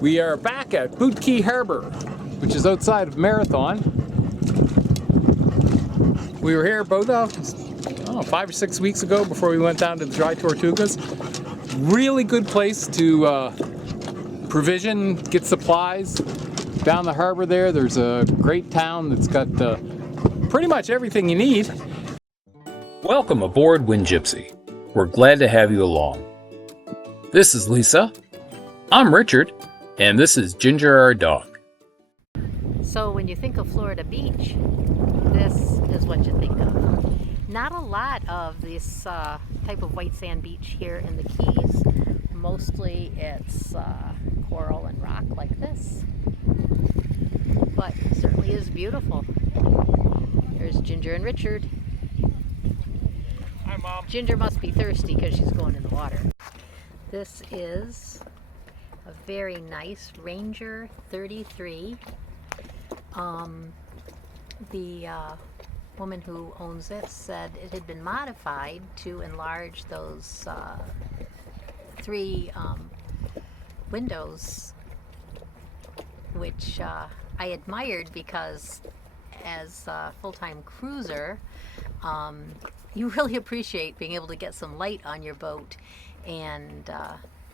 We are back at Boot Key Harbor, which is outside of Marathon. We were here about 5 or 6 weeks ago before we went down to the Dry Tortugas. Really good place to provision, get supplies. Down the harbor there's a great town that's got pretty much everything you need. Welcome aboard WindGypsy. We're glad to have you along. This is Lisa. I'm Richard. And this is Ginger, our dog. So when you think of Florida Beach, this is what you think of. Not a lot of this type of white sand beach here in the Keys. Mostly it's coral and rock like this. But it certainly is beautiful. There's Ginger and Richard. Hi, Mom. Ginger must be thirsty because she's going in the water. This is a very nice Ranger 33. The woman who owns it said it had been modified to enlarge those three windows, which I admired because as a full-time cruiser, you really appreciate being able to get some light on your boat. And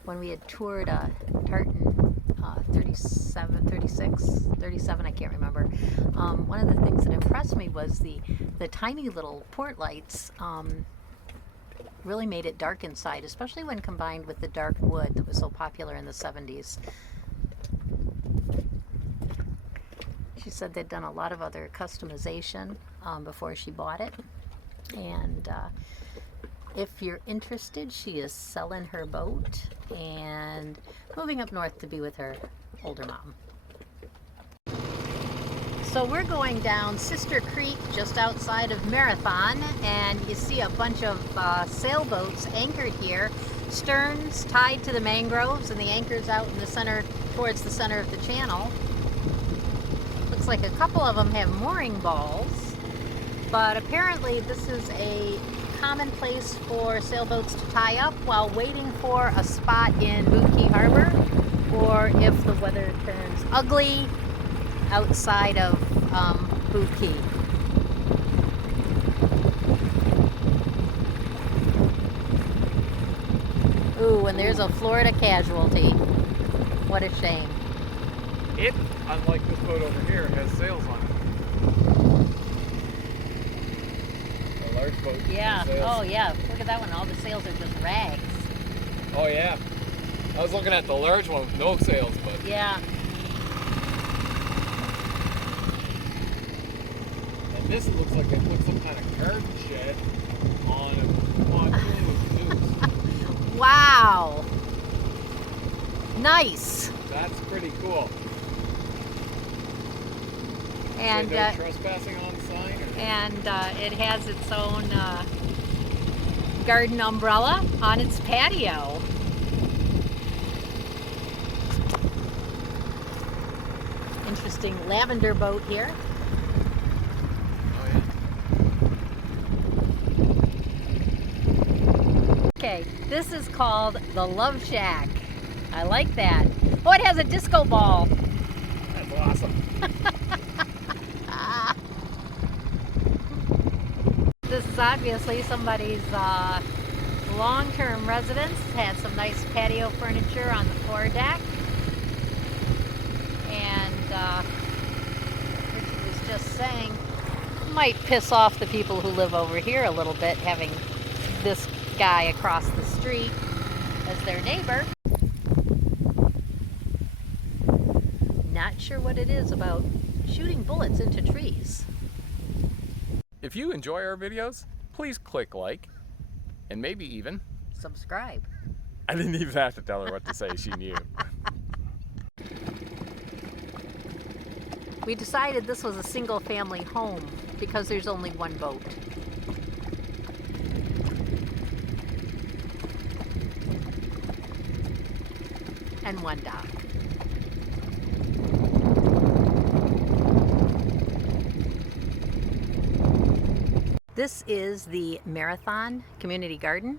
when we had toured Tartan 37, I can't remember, one of the things that impressed me was the tiny little port lights really made it dark inside, especially when combined with the dark wood that was so popular in the 70s. She said they'd done a lot of other customization before she bought it, and if you're interested, she is selling her boat and moving up north to be with her older mom. So we're going down Sister Creek just outside of Marathon, and you see a bunch of sailboats anchored here, sterns tied to the mangroves and the anchors out in the center, towards the center of the channel. Looks like a couple of them have mooring balls, but apparently this is a common place for sailboats to tie up while waiting for a spot in Boot Key Harbor, or if the weather turns ugly outside of Boot Key. Ooh, and there's a Florida casualty. What a shame. It, unlike this boat over here, has sails on it. Large boat. Yeah. Oh, yeah. Look at that one. All the sails are just rags. Oh, yeah. I was looking at the large one with no sails, but... Yeah. And this looks like they put some kind of garden shed on a canoe. Wow. Nice. That's pretty cool. And no trespassing on the sign? And it has its own garden umbrella on its patio. Interesting lavender boat here. Oh, yeah. Okay, this is called the Love Shack. I like that. Oh, it has a disco ball. That's awesome. This is obviously somebody's long-term residence. Had some nice patio furniture on the foredeck. And Richard was just saying, might piss off the people who live over here a little bit, having this guy across the street as their neighbor. Not sure what it is about shooting bullets into trees. If you enjoy our videos, please click like, and maybe even subscribe. I didn't even have to tell her what to say, she knew. We decided this was a single family home because there's only one boat. And one dock. This is the Marathon Community Garden,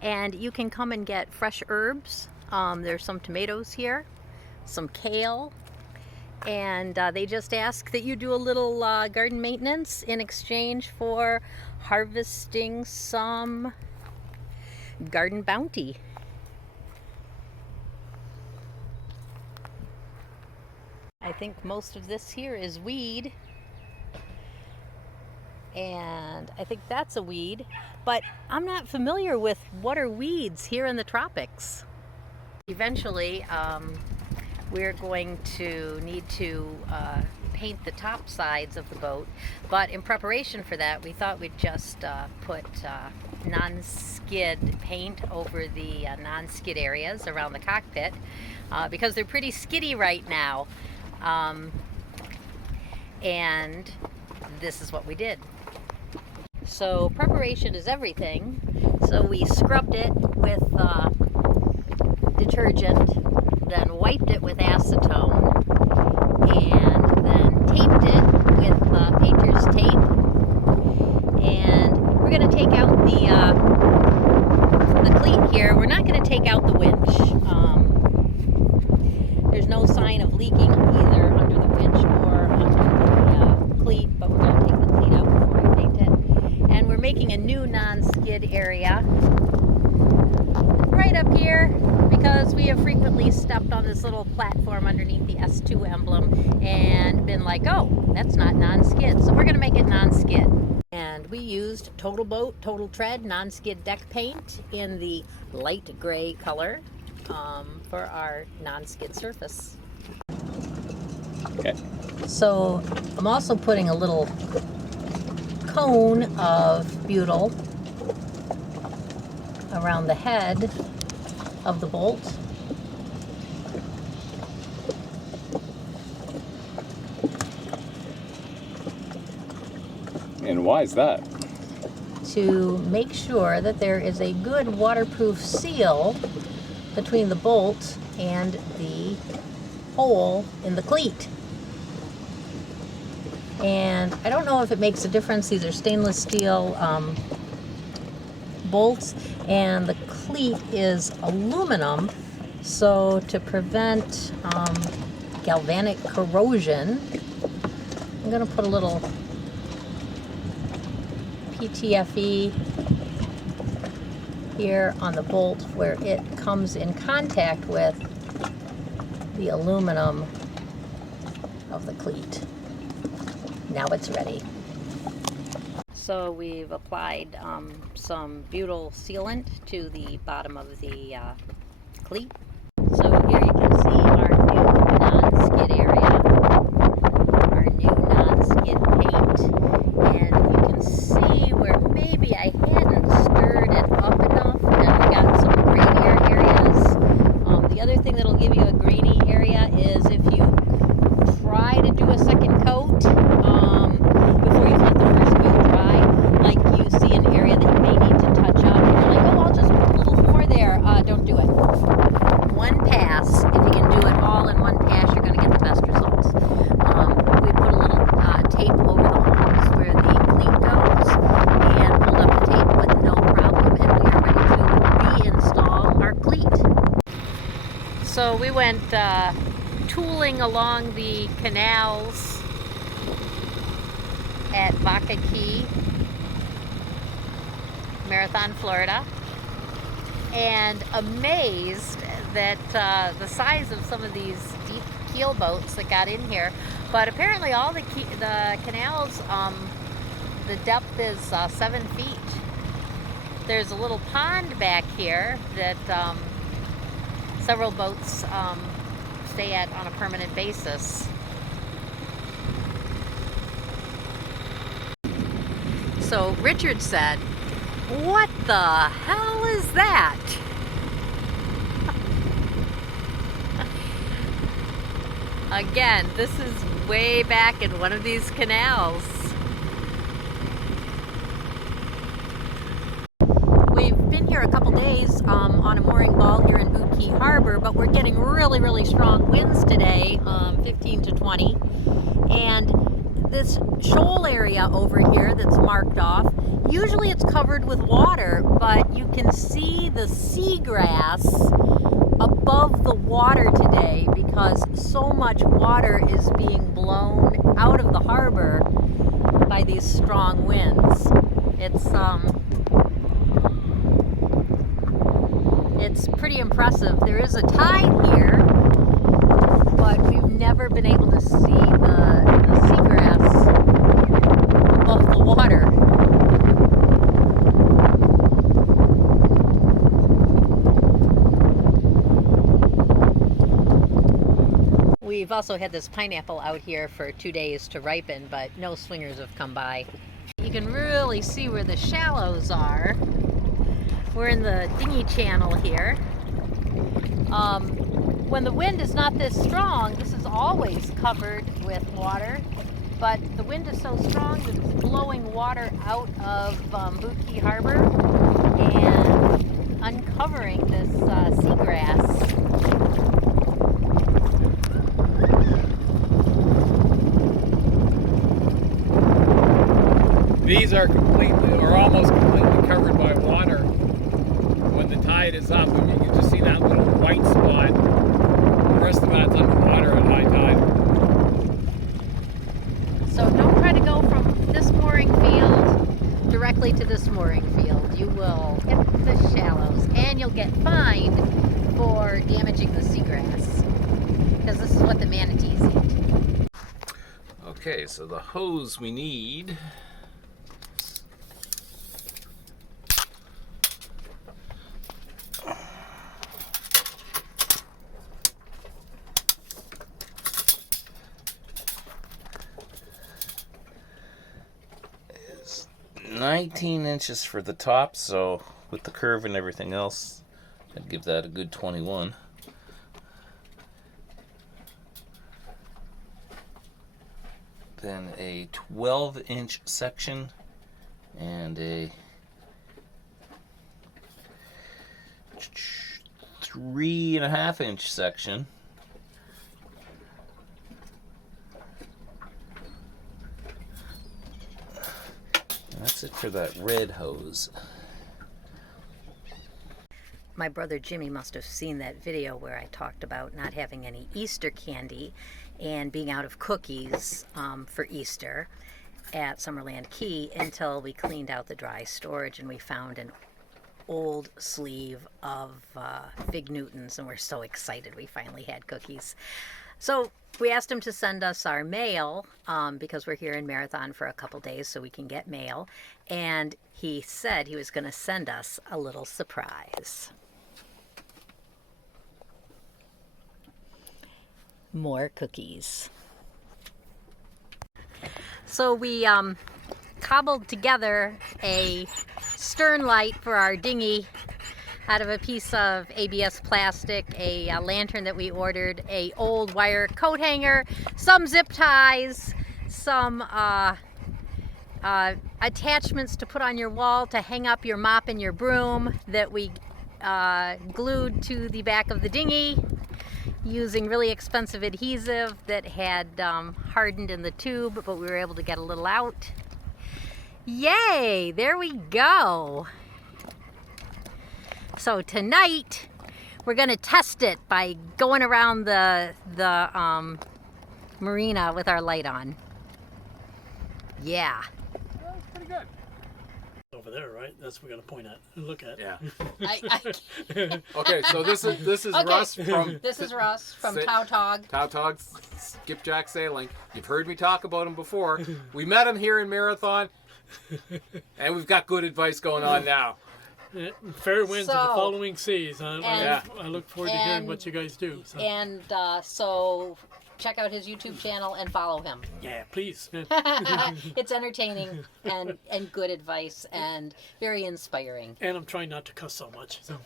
and you can come and get fresh herbs. There's some tomatoes here, some kale, and they just ask that you do a little garden maintenance in exchange for harvesting some garden bounty. I think most of this here is weed, and I think that's a weed, but I'm not familiar with what are weeds here in the tropics. Eventually, we're going to need to paint the top sides of the boat, but in preparation for that, we thought we'd just put non-skid paint over the non-skid areas around the cockpit because they're pretty skiddy right now. And this is what we did. So preparation is everything. So we scrubbed it with detergent, then wiped it with acetone, and then taped it with painter's tape. And we're going to take out the cleat here. We're not going to take out the winch. There's no sign of leaking either under the winch or under the cleat, but we're going to take the cleat out before we paint it. And we're making a new non-skid area right up here because we have frequently stepped on this little platform underneath the S2 emblem and been like, oh, that's not non-skid. So we're going to make it non-skid. And we used Total Boat, Total Tread non-skid deck paint in the light gray color for our non-skid surface. Okay. So I'm also putting a little cone of butyl around the head of the bolt. And why is that? To make sure that there is a good waterproof seal between the bolt and the hole in the cleat. And I don't know if it makes a difference. These are stainless steel bolts, and the cleat is aluminum. So to prevent galvanic corrosion, I'm going to put a little PTFE here on the bolt where it comes in contact with the aluminum of the cleat. Now it's ready. So we've applied some butyl sealant to the bottom of the cleat. So here you can see our new non-skid area, our new non-skid paint, and you can see where maybe I hadn't stirred it up enough and we got some grainier areas. The other thing that'll give you a grainy area is if you try to do a second coat before you let the first coat dry, like you see an area that you may need to touch up, and you're like, oh, I'll just put a little more there. Don't do it. One pass, if you can do it all in one pass, you're going to get the best results. We put a little tape over the holes where the cleat goes and pulled up the tape with no problem, and we are ready to reinstall our cleat. So we went tooling along the canals at Vacca Key, Marathon, Florida, and amazed that the size of some of these deep keel boats that got in here. But apparently all the canals, the depth is 7 feet. There's a little pond back here that several boats stay at on a permanent basis. So Richard said, "What the hell is that?" Again, this is way back in one of these canals. We've been here a couple days on a mooring ball here in Boot Key Harbor, but we're getting really, really strong winds today, 15 to 20. And this shoal area over here that's marked off, usually it's covered with water, but you can see the seagrass above the water today because so much water is being blown out of the harbor by these strong winds. It's pretty impressive. There is a tide here, but we've never been able to see the seagrass above the water. We've also had this pineapple out here for 2 days to ripen, but no swingers have come by. You can really see where the shallows are. We're in the dinghy channel here. When the wind is not this strong, this is always covered with water, but the wind is so strong that it's blowing water out of Boot Key Harbor and uncovering this seagrass. These are completely or almost completely covered by water. When the tide is up, and you can just see that little white spot. The rest of that's underwater at high tide. So don't try to go from this mooring field directly to this mooring field. You will hit the shallows and you'll get fined for damaging the seagrass, because this is what the manatees eat. Okay, so the hose we need is 19 inches for the top, so with the curve and everything else, I'd give that a good 21. Then a 12-inch section and a 3.5-inch section. And that's it for that red hose. My brother Jimmy must have seen that video where I talked about not having any Easter candy and being out of cookies for Easter at Summerland Key until we cleaned out the dry storage and we found an old sleeve of Fig Newtons, and we're so excited we finally had cookies. So we asked him to send us our mail because we're here in Marathon for a couple days so we can get mail, and he said he was going to send us a little surprise. More cookies. So we cobbled together a stern light for our dinghy out of a piece of ABS plastic, a lantern that we ordered, a old wire coat hanger, some zip ties, some attachments to put on your wall to hang up your mop and your broom that we glued to the back of the dinghy using really expensive adhesive that had hardened in the tube, but we were able to get a little out. Yay! There we go. So tonight we're going to test it by going around the marina with our light on. Yeah. That's pretty good. Over there, right? That's what we're gonna point at and look at. Yeah. Okay, so this is okay. Russ from This is Russ from Tautog. Tautog's Skipjack Sailing. You've heard me talk about him before. We met him here in Marathon, and we've got good advice going on now. Fair winds of the So- following seas. I look forward to hearing and- what you guys do. So. And so check out his YouTube channel and follow him. Yeah, please. It's entertaining and good advice and very inspiring. And I'm trying not to cuss so much. So.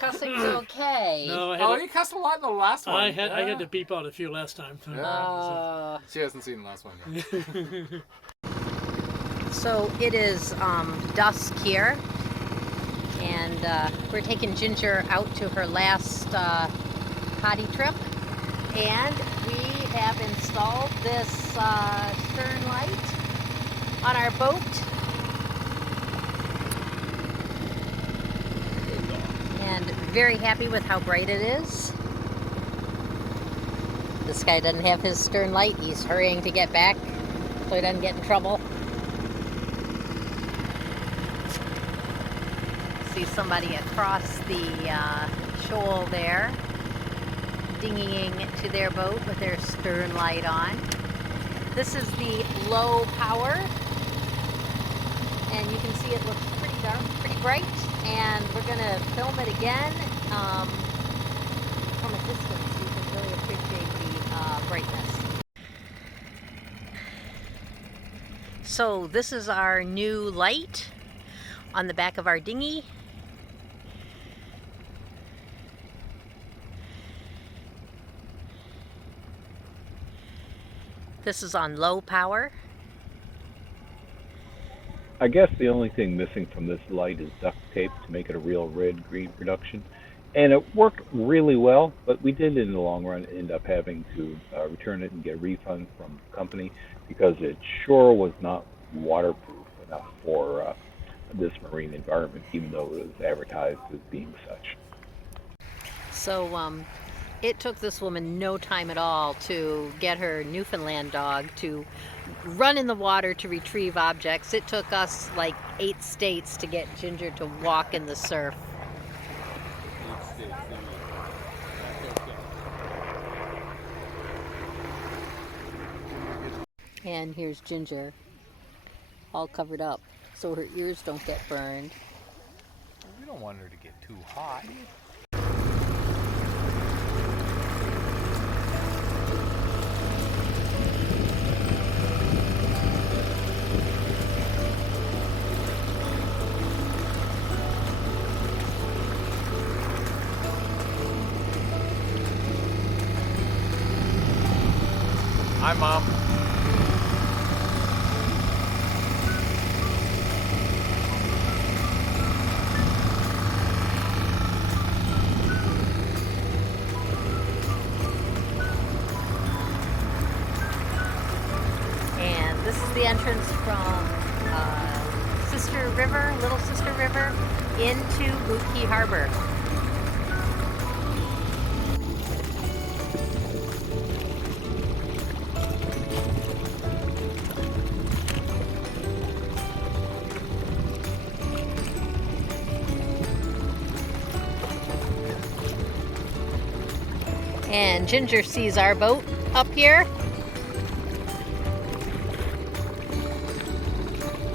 Cussing's okay. No, You cussed a lot in the last one. I had to beep out a few last time. So. She hasn't seen the last one yet. So it is dusk here, and we're taking Ginger out to her last potty trip, and we have installed this stern light on our boat, And very happy with how bright it is. This guy doesn't have his stern light. He's hurrying to get back so he doesn't get in trouble. See somebody across the shoal there, dinghying to their boat with their stern light on. This is the low power, and you can see it looks pretty dark, pretty bright, and we're going to film it again from a distance. You can really appreciate the brightness. So this is our new light on the back of our dinghy. This is on low power. I guess the only thing missing from this light is duct tape to make it a real red-green production. And it worked really well, but we did in the long run end up having to return it and get a refund from the company because it sure was not waterproof enough for this marine environment, even though it was advertised as being such. So it took this woman no time at all to get her Newfoundland dog to run in the water to retrieve objects. It took us like 8 states to get Ginger to walk in the surf. And here's Ginger, all covered up so her ears don't get burned. We don't want her to get too hot. Hi, Mom. And this is the entrance from Sister River, Little Sister River, into Boot Key Harbor. And Ginger sees our boat up here.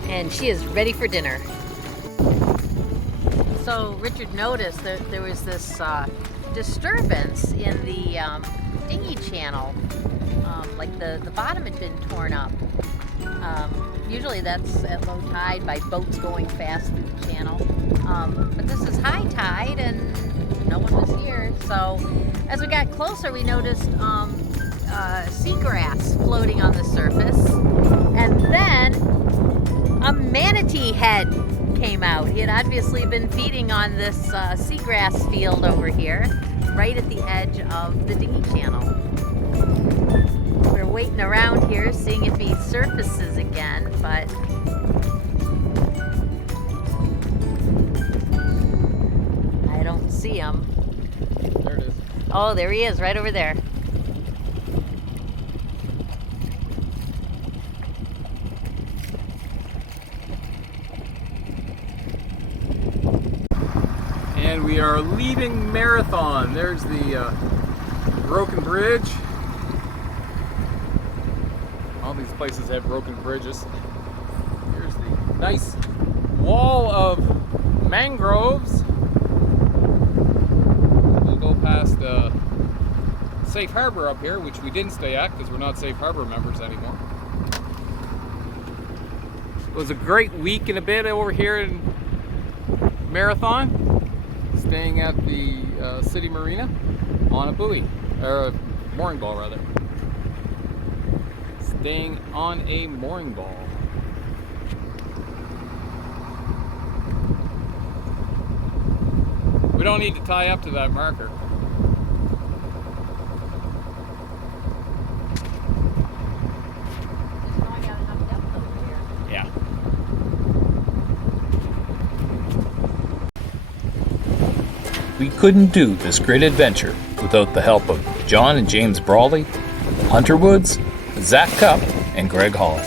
And she is ready for dinner. So Richard noticed that there was this disturbance in the dinghy channel. Like the bottom had been torn up. Usually that's at low tide by boats going fast through the channel. But this is high tide and no one was here. So as we got closer, we noticed seagrass floating on the surface. And then a manatee head came out. He had obviously been feeding on this seagrass field over here, right at the edge of the dinghy channel. We're waiting around here, seeing if he surfaces again, but I don't see him. There it is. Oh, there he is, right over there. And we are leaving Marathon. There's the broken bridge. All these places have broken bridges. Here's the nice wall of mangroves. We'll go past Safe Harbor up here, which we didn't stay at because we're not Safe Harbor members anymore. It was a great week and a bit over here in Marathon. Staying at the city marina on a buoy, or a mooring ball rather. Staying on a mooring ball. We don't need to tie up to that marker. Yeah. we couldn't do this great adventure without the help of John and James Brawley, Hunter Woods, Zach Cupp, and Greg Hall.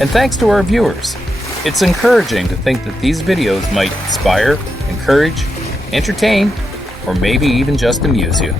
And thanks to our viewers. It's encouraging to think that these videos might inspire, encourage, entertain, or maybe even just amuse you.